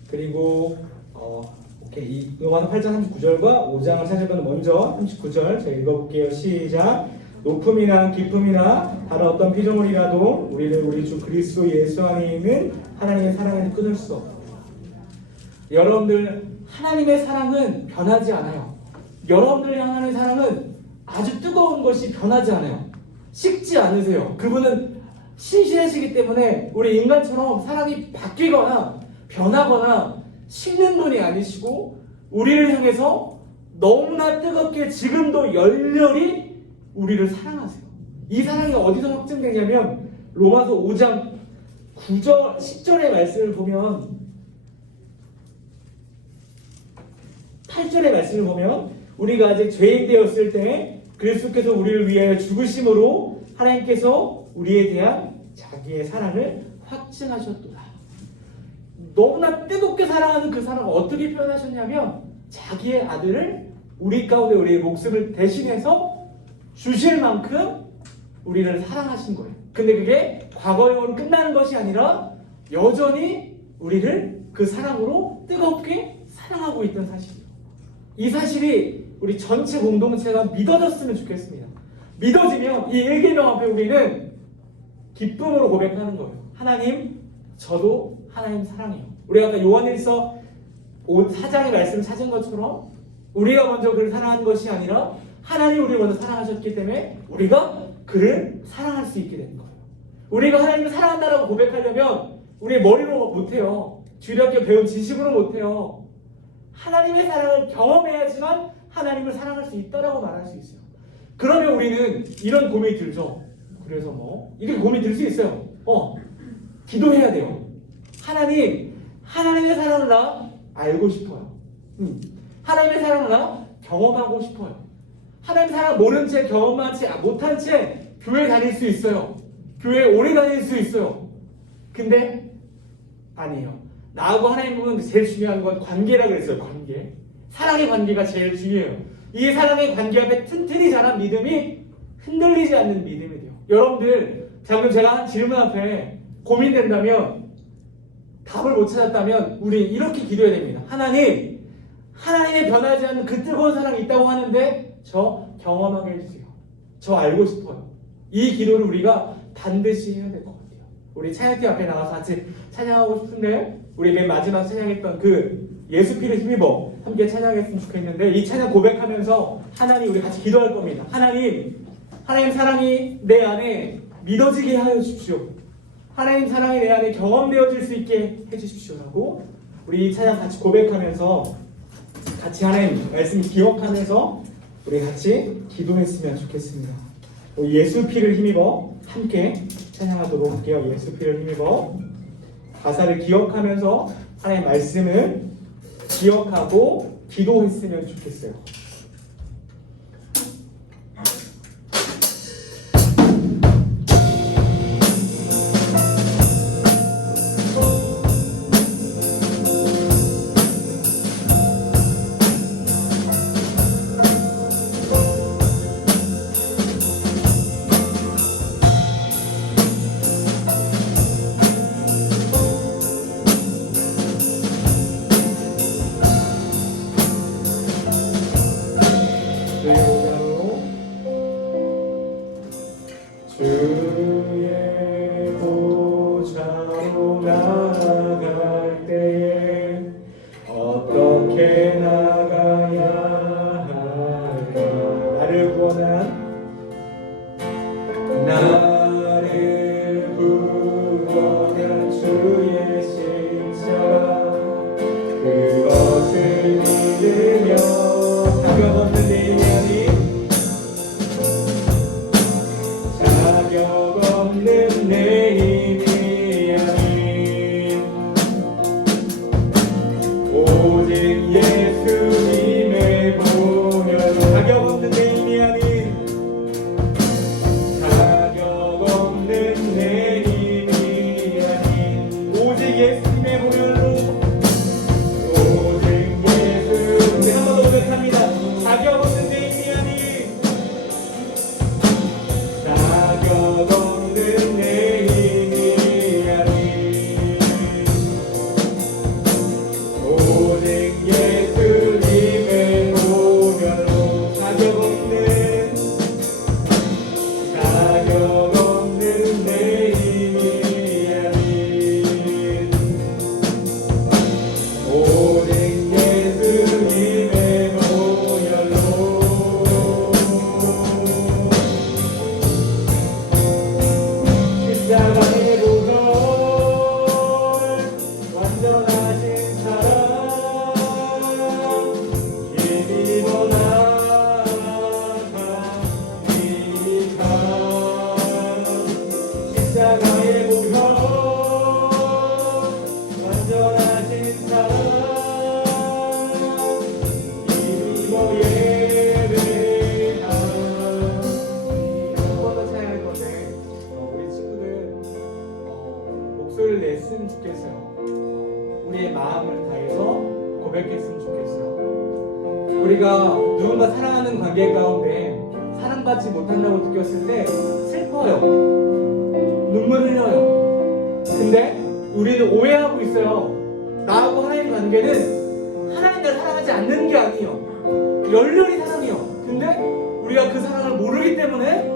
그리고 오케이. 이 로마서 8장 39절과 5장을 찾으면 먼저 39절 제가 읽어볼게요. 시작. 높음이나 깊음이나 다른 어떤 피조물이라도 우리를 우리 주 그리스도 예수 안에 있는 하나님의 사랑에는 끊을 수 없다. 여러분들 하나님의 사랑은 변하지 않아요. 여러분들 향하는 사랑은 아주 뜨거운 것이 변하지 않아요. 식지 않으세요. 그분은 신실하시기 때문에 우리 인간처럼 사람이 바뀌거나 변하거나 식는 분이 아니시고 우리를 향해서 너무나 뜨겁게 지금도 열렬히 우리를 사랑하세요. 이 사랑이 어디서 확증되냐면 로마서 5장 9절 10절의 말씀을 보면 8절의 말씀을 보면 우리가 아직 죄인 되었을 때 그리스도께서 우리를 위하여 죽으심으로 하나님께서 우리에 대한 자기의 사랑을 확증하셨도다. 너무나 뜨겁게 사랑하는 그 사랑을 어떻게 표현하셨냐면 자기의 아들을 우리 가운데 우리의 목숨을 대신해서 주실 만큼 우리를 사랑하신 거예요. 근데 그게 과거형으로 끝나는 것이 아니라 여전히 우리를 그 사랑으로 뜨겁게 사랑하고 있던 사실이에요. 이 사실이 우리 전체 공동체가 믿어졌으면 좋겠습니다. 믿어지면 이 1계명 앞에 우리는 기쁨으로 고백하는 거예요. 하나님, 저도 하나님 사랑해요. 우리가 아까 요한일서 4장의 말씀을 찾은 것처럼 우리가 먼저 그를 사랑한 것이 아니라 하나님이 우리를 먼저 사랑하셨기 때문에 우리가 그를 사랑할 수 있게 되는 거예요. 우리가 하나님을 사랑한다라고 고백하려면 우리 머리로 못해요. 주일학교 배운 지식으로 못해요. 하나님의 사랑을 경험해야지만 하나님을 사랑할 수 있다라고 말할 수 있어요. 그러면 우리는 이런 고민이 들죠. 그래서 이렇게 고민이 들 수 있어요. 기도해야 돼요. 하나님, 하나님의 사랑을 나 알고 싶어요. 하나님의 사랑을 나 경험하고 싶어요. 하나님의 사랑을 모른 채 경험하지 못한 채 교회 다닐 수 있어요. 교회 오래 다닐 수 있어요. 근데 아니에요. 나하고 하나님은 제일 중요한 건 관계라고 그랬어요. 관계. 사랑의 관계가 제일 중요해요. 이 사랑의 관계 앞에 튼튼히 자란 믿음이 흔들리지 않는 믿음이 돼요. 여러분들, 제가 한 질문 앞에 고민된다면 답을 못 찾았다면 우리 이렇게 기도해야 됩니다. 하나님, 하나님의 변하지 않는 그 뜨거운 사랑이 있다고 하는데 저 경험하게 해주세요. 저 알고 싶어요. 이 기도를 우리가 반드시 해야 될 것 같아요. 우리 찬양팀 앞에 나와서 같이 찬양하고 싶은데 우리 맨 마지막 찬양했던 그 예수 피를 힘입어 함께 찬양했으면 좋겠는데 이 찬양 고백하면서 하나님 우리 같이 기도할 겁니다. 하나님 사랑이 내 안에 믿어지게 하여 주십시오. 하나님 사랑이 내 안에 경험되어질 수 있게 해주십시오라고 우리 이 찬양 같이 고백하면서 같이 하나님 말씀 기억하면서 우리 같이 기도했으면 좋겠습니다. 예수 피를 힘입어 함께 찬양하도록 할게요. 예수 피를 힘입어 가사를 기억하면서 하나님 말씀을 기억하고 기도했으면 좋겠어요. 주의 보좌로 나아갈 때에 어떻게 나가야 할까? 나를 구원한 주의 십자가 그것을 믿으며 가벼웠는 내 인연이 고백했으면 좋겠어요. 우리의 마음을 다해서 고백했으면 좋겠어요. 우리가 누군가 사랑하는 관계 가운데 사랑받지 못한다고 느꼈을 때 슬퍼요. 눈물 흘려요. 근데 우리는 오해하고 있어요. 나하고 하나님 관계는 하나님 날 사랑하지 않는 게 아니에요. 열렬히 사랑해요. 근데 우리가 그 사랑을 모르기 때문에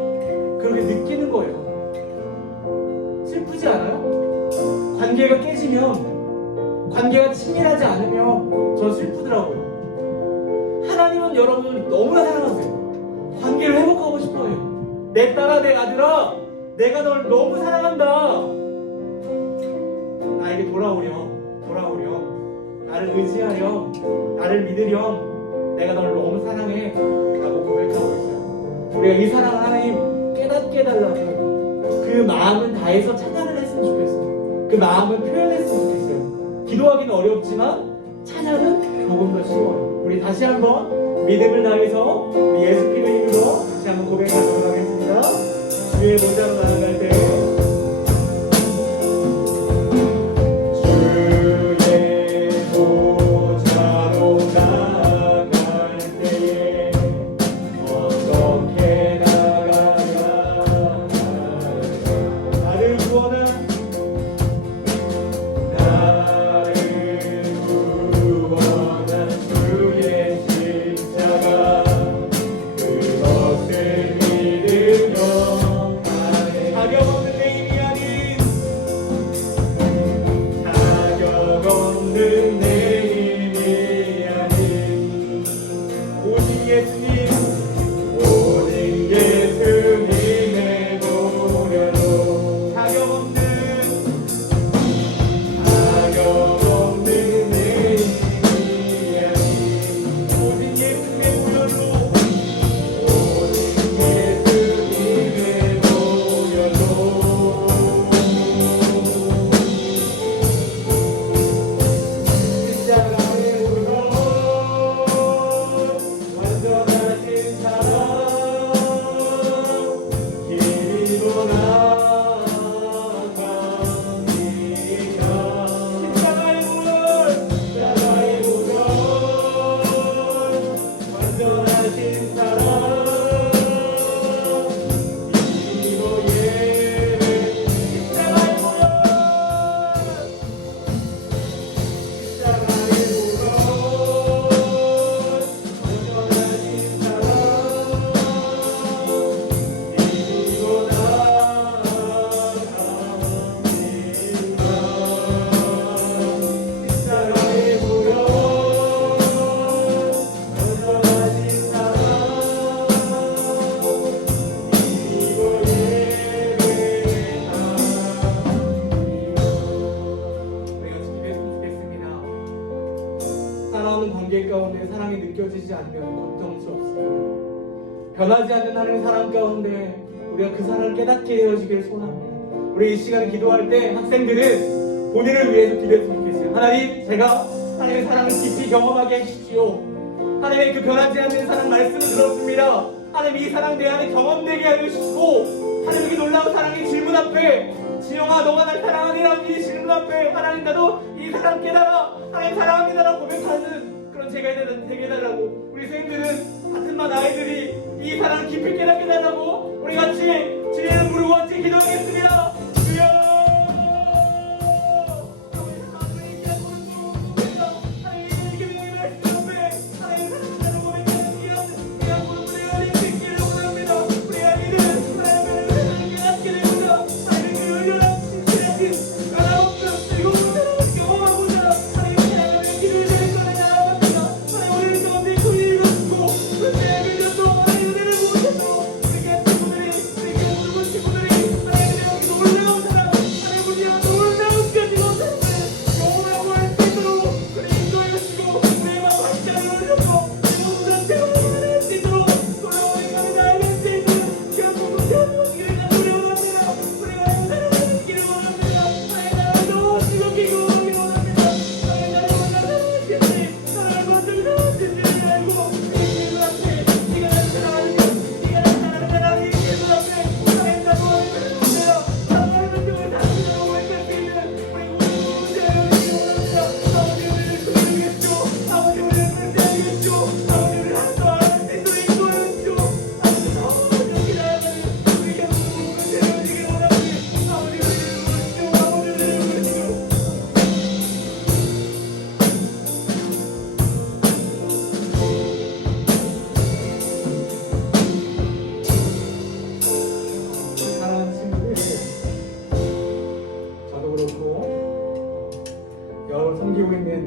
그렇게 느끼는 거예요. 슬프지 않아요? 관계가 깨지면, 관계가 친밀하지 않으면 저 슬프더라고요. 하나님은 여러분을 너무나 사랑하세요. 관계를 회복하고 싶어요. 내 딸아, 내 아들아, 내가 널 너무 사랑한다. 나에게 돌아오렴. 나를 의지하렴. 나를 믿으렴. 내가 널 너무 사랑해. 라고 고백하고 있어요. 우리가 이 사랑을 하나님 깨닫게 해달라고 그 마음을 다해서 찬양을 했으면 좋겠어요. 그 마음을 표현했으면 좋겠어요. 기도하기는 어렵지만 찬양은 조금 더 쉬워요. 우리 다시 한번 믿음을 다해서 우리 예수 피의 힘으로 다시 한번 고백하도록 하겠습니다. 주의 보좌로 나아갈 때 느껴지지 않으면 고통스럽습니다. 변하지 않는 하나님의 사랑 가운데 우리가 그 사랑을 깨닫게 되어지길 소원합니다. 우리 이 시간에 기도할 때 학생들은 본인을 위해서 기도했으면 좋겠어요. 하나님, 제가 하나님의 사랑을 깊이 경험하게 해주십시오. 하나님의 그 변하지 않는 사랑 말씀을 들었습니다. 하나님, 이 사랑 내 안에 경험되게 하여 주시고, 하나님, 이 놀라운 사랑의 질문 앞에 지영아, 너가 날 사랑하니라는 이 질문 앞에 하나님, 나도 이 사랑 깨달아 하나님 사랑합니다라고 고백하는 그런 제가 되게 해달라고, 우리 선생님들은 같은 반 아이들이 이 사랑을 깊이 깨닫게 해달라고 우리 같이 주의 이름 부르고 같이 기도하겠습니다. 주여, 우리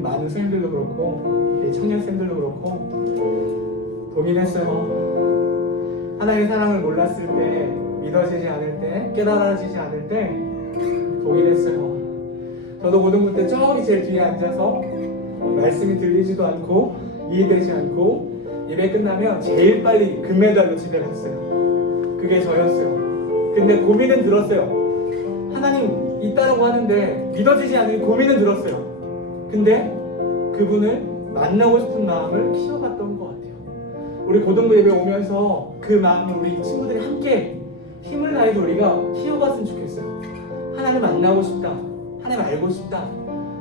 많은 선생님들도 그렇고 우리 청년생들도 그렇고 고민했어요. 하나님의 사랑을 몰랐을 때, 믿어지지 않을 때, 깨달아지지 않을 때 고민했어요. 저도 고등부 때 저기 제일 뒤에 앉아서 말씀이 들리지도 않고 이해되지 않고 예배 끝나면 제일 빨리 금메달로 집에 갔어요. 그게 저였어요. 근데 고민은 들었어요. 하나님 있다라고 하는데 믿어지지 않으니 고민은 들었어요. 근데 그분을 만나고 싶은 마음을 키워갔던 것 같아요. 우리 고등부 예배 오면서 그 마음을 우리 친구들이 함께 힘을 다해서 우리가 키워갔으면 좋겠어요. 하나님 만나고 싶다. 하나님 알고 싶다.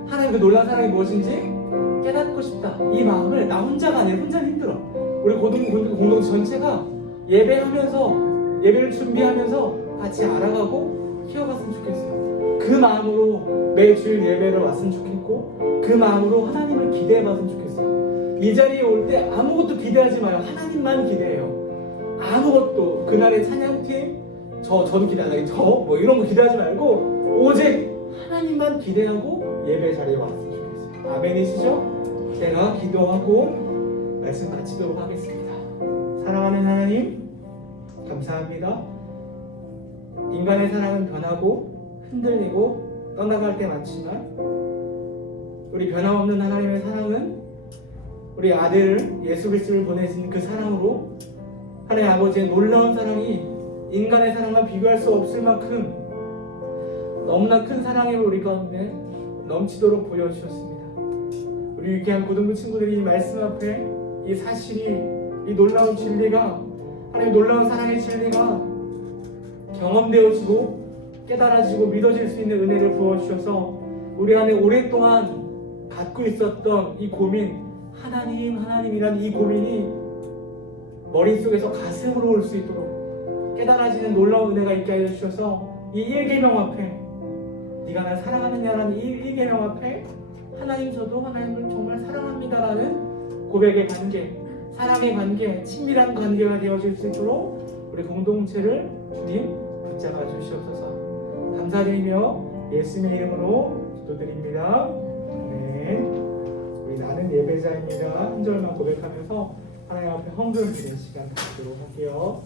하나님 그 놀라운 사랑이 무엇인지 깨닫고 싶다. 이 마음을 나 혼자가 아니라 혼자는 힘들어. 우리 고등부 공동 전체가 예배하면서 예배를 준비하면서 같이 알아가고 키워갔으면 좋겠어요. 그 마음으로 매주일 예배를 왔으면 좋겠고 그 마음으로 하나님을 기대해봤으면 좋겠어요. 이 자리에 올 때 아무것도 기대하지 마요. 하나님만 기대해요. 아무것도 그날의 찬양팀 저도 기대 안 하겠죠. 뭐 이런 거 기대하지 말고 오직 하나님만 기대하고 예배 자리에 왔으면 좋겠어요. 아멘이시죠? 제가 기도하고 말씀 마치도록 하겠습니다. 사랑하는 하나님 감사합니다. 인간의 사랑은 변하고 흔들리고 떠나갈 때 많지만 우리 변함없는 하나님의 사랑은 우리 아들 예수 그리스도를 보내신 그 사랑으로 하나님 아버지의 놀라운 사랑이 인간의 사랑과 비교할 수 없을 만큼 너무나 큰 사랑을 우리 가운데 넘치도록 보여주셨습니다. 우리 유쾌한 고등부 친구들이 이 말씀 앞에 이 사실이 이 놀라운 진리가 하나님 놀라운 사랑의 진리가 경험되어지고 깨달아지고 믿어질 수 있는 은혜를 부어주셔서 우리 안에 오랫동안 갖고 있었던 이 고민 하나님이란 이 고민이 머릿속에서 가슴으로 올 수 있도록 깨달아지는 놀라운 은혜가 있게 하여 주셔서 이 1계명 앞에 네가 날 사랑하느냐라는 이 1계명 앞에 하나님 저도 하나님을 정말 사랑합니다라는 고백의 관계, 사랑의 관계, 친밀한 관계가 되어질 수 있도록 우리 공동체를 주님 붙잡아 주시옵소서. 감사드리며 예수님의 이름으로 기도드립니다. 아멘. 우리 나는 예배자입니다. 한 절만 고백하면서 하나님 앞에 헌금 드리는 시간 갖도록 할게요.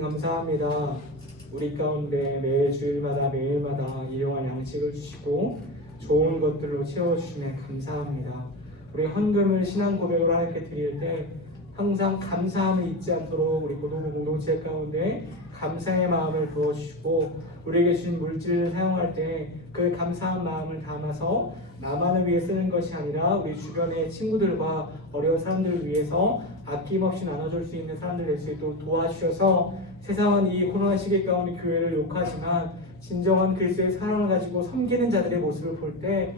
감사합니다. 우리 가운데 매 주일마다 매일마다 일용할 양식을 주시고 좋은 것들로 채워주시네 감사합니다. 우리 헌금을 신앙 고백으로 하나님께 드릴 때 항상 감사함을 잊지 않도록 우리 고등부 공동체 가운데 감사의 마음을 부어주시고 우리에게 주신 물질을 사용할 때 그 감사한 마음을 담아서 나만을 위해 쓰는 것이 아니라 우리 주변의 친구들과 어려운 사람들을 위해서 아낌없이 나눠줄 수 있는 사람들 될 수 있도록 도와주셔서 세상은 이 코로나 시기 가운데 교회를 욕하지만 진정한 그리스도의 사랑을 가지고 섬기는 자들의 모습을 볼 때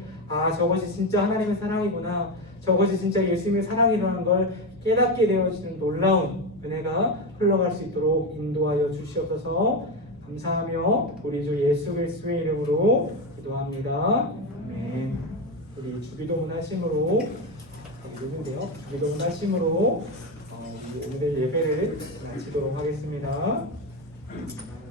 저것이 진짜 하나님의 사랑이구나, 저것이 진짜 예수님의 사랑이라는 걸 깨닫게 되어지는 놀라운 은혜가 흘러갈 수 있도록 인도하여 주시옵소서. 감사하며 우리 주 예수 그리스도의 이름으로 기도합니다. 아멘. 우리 주기도문 하심으로 누군데요? 주기도문 하심으로 오늘의 예배를 마치도록 하겠습니다.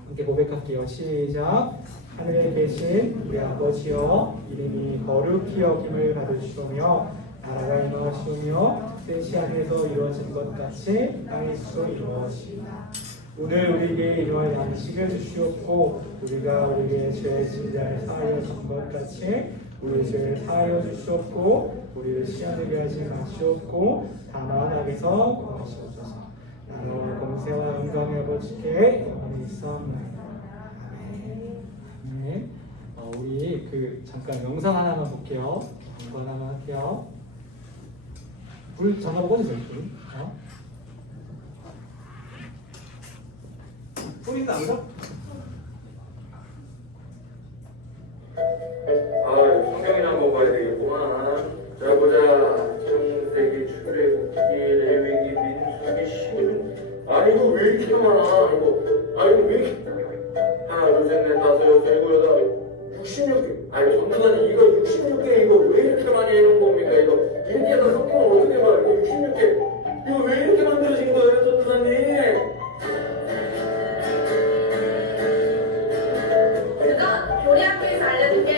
함께 고백할게요. 시작. 하늘에 계신 우리 아버지여, 이름이 거룩히 여김을 받으시오며 나라가 임하시오며 뜻이 하늘에서 이루어진 것 같이 땅에서도 이루어지이다. 오늘 우리에게 일용할 양식을 주시옵고 우리가 우리에게 죄 지은 자를 사하여 준 것 같이 우리 죄를 사하여 주시옵고 우리를 시험하게 하지 마시옵고 다만 악에서 구하시옵소서. 나라와 공세와 영광의 아버지께 영원히 있사옵나이다. 아멘. 우리 잠깐 영상 하나만 볼게요. 영상 하나만 할게요. 불 잠깐 꺼주세요. 뿌리는 안 가? 성경이나 한번 봐야 되겠구만. 자 보자. 창세기, 출애굽기, 레위기, 민수기, 신. 이거 왜 이렇게 많아? 이거 왜 이렇게? 하나, 둘, 셋, 넷, 다섯, 여섯, 일곱, 여덟, 66개. 전도사님 이거 66개 이거 왜 이렇게 많이 해놓은 겁니까? 이거 이렇게 해서 성경을 어떻게 봐? 이거 66개. 이거 왜 이렇게 만들어진 거예요, 전도사님? 그건 우리 학교에서 알려줄게.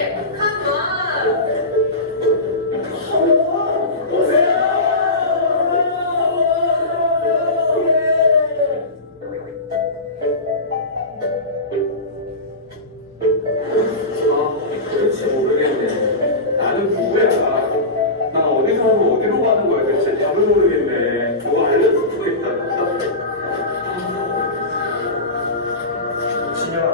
도대체 모르겠네. 나는 누구야? 난 어디서 하고 어디로 가는 거야? 대체 답을 모르겠네. 누가 알려줄 수도 있다. 진영아,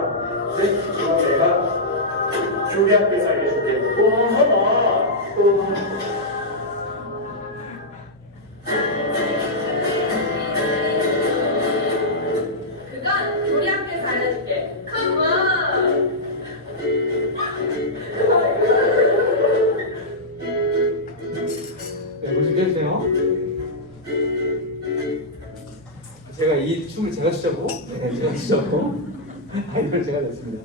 이거 내가 교회 앞에서 알려줄게. 그건 우리 학교에서 알려줄게. 컴온. 네, 무슨 해주세요. 제가 이 춤을 제가 추자고? 네, 제가 추자고. 아이돌 제가 냈습니다.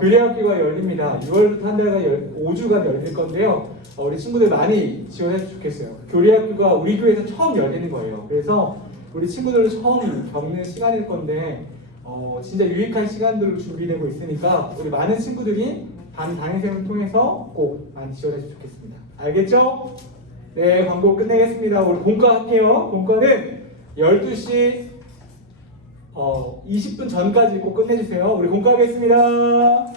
교리학교가 열립니다. 6월부터 한 달간 5주간 열릴 건데요. 우리 친구들 많이 지원해주면 좋겠어요. 교리학교가 우리 교회에서 처음 열리는 거예요. 그래서 우리 친구들을 처음 겪는 시간일 건데 진짜 유익한 시간들로 준비되고 있으니까 우리 많은 친구들이 반 담임생을 통해서 꼭 많이 지원해주면 좋겠습니다. 알겠죠? 네, 광고 끝내겠습니다. 우리 공과 할게요. 공과는 12시 20분 전까지 꼭 끝내주세요. 우리 공과 하겠습니다.